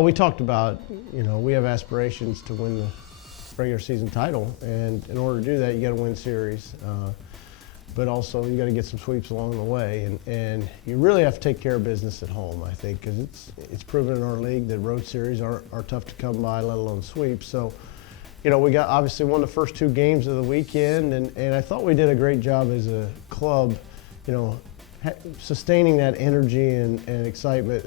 We talked about, we have aspirations to win the regular season title, and in order to do that, you got to win series. But also, you got to get some sweeps along the way, and you really have to take care of business at home, I think, because it's proven in our league that road series are tough to come by, let alone sweeps. So, we got obviously won the first two games of the weekend, and I thought we did a great job as a club, sustaining that energy and excitement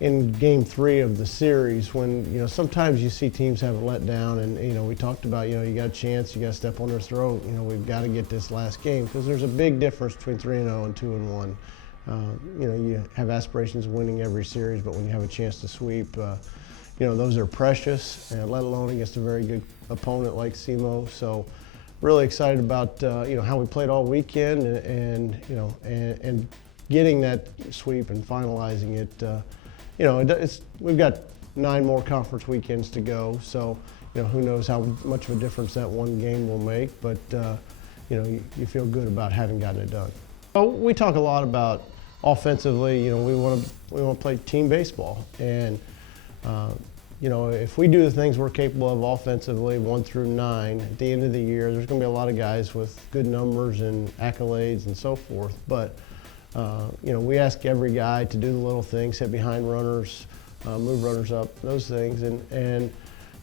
in game three of the series when, sometimes you see teams have a letdown and, we talked about, you got a chance, you got to step on their throat, we've got to get this last game because there's a big difference between 3-0 and 2-1. You have aspirations of winning every series, but when you have a chance to sweep, those are precious, let alone against a very good opponent like SEMO. So really excited about, how we played all weekend and getting that sweep and finalizing it. We've got 9 more conference weekends to go, so who knows how much of a difference that one game will make, but you feel good about having gotten it done. We talk a lot about offensively. We want to play team baseball, and if we do the things we're capable of offensively, 1 through 9, at the end of the year, there's going to be a lot of guys with good numbers and accolades and so forth, but we ask every guy to do the little things, hit behind runners, move runners up, those things. And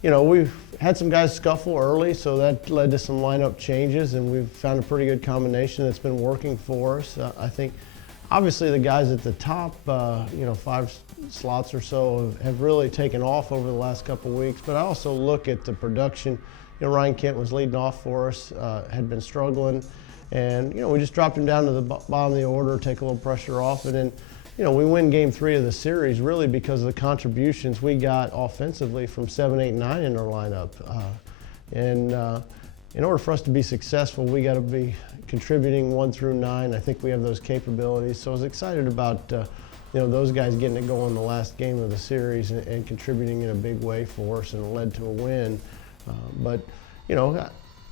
we've had some guys scuffle early, so that led to some lineup changes, and we've found a pretty good combination that's been working for us. I think, obviously, the guys at the top, 5 slots or so have really taken off over the last couple of weeks, but I also look at the production. Ryan Kent was leading off for us, had been struggling. And, we just dropped him down to the bottom of the order, take a little pressure off. And then, we win game 3 of the series really because of the contributions we got offensively from 7, 8, 9 in our lineup. In order for us to be successful, we got to be contributing 1 through 9. I think we have those capabilities. So I was excited about, those guys getting it going the last game of the series and contributing in a big way for us, and it led to a win.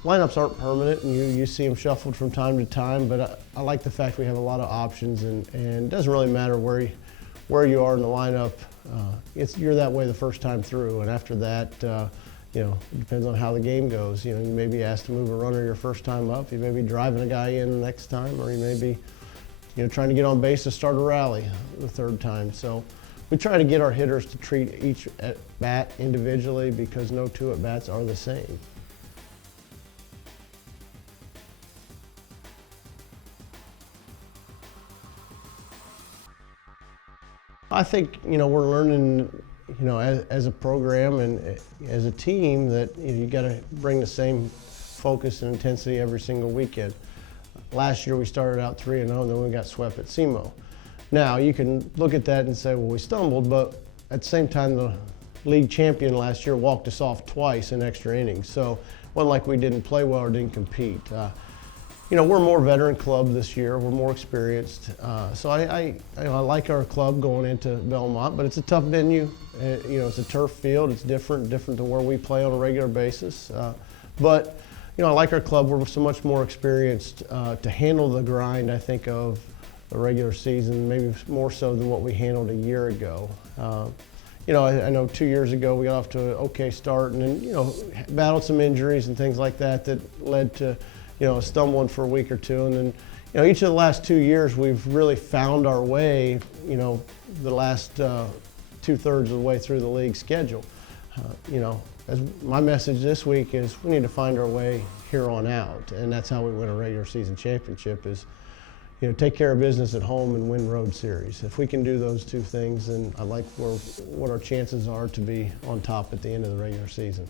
Lineups aren't permanent, and you see them shuffled from time to time, but I like the fact we have a lot of options, and it doesn't really matter where you are in the lineup. You're that way the first time through, and after that, it depends on how the game goes. You may be asked to move a runner your first time up, you may be driving a guy in the next time, or you may be trying to get on base to start a rally the third time. So we try to get our hitters to treat each at-bat individually because no 2 at-bats are the same. I think, we're learning, as a program and as a team that you got to bring the same focus and intensity every single weekend. Last year we started out 3-0, then we got swept at SEMO. Now you can look at that and say, well, we stumbled, but at the same time the league champion last year walked us off twice in extra innings. So it wasn't like we didn't play well or didn't compete. We're a more veteran club this year. We're more experienced. So I like our club going into Belmont, but it's a tough venue. It's a turf field. It's different than where we play on a regular basis. But I like our club. We're so much more experienced to handle the grind, I think, of the regular season, maybe more so than what we handled a year ago. I know 2 years ago we got off to an okay start and then, battled some injuries and things like that led to stumbling for a week or two, and then each of the last 2 years we've really found our way. The last 2/3 of the way through the league schedule. As my message this week is, we need to find our way here on out, and that's how we win a regular season championship. Is take care of business at home and win road series. If we can do those 2 things, then I like what our chances are to be on top at the end of the regular season.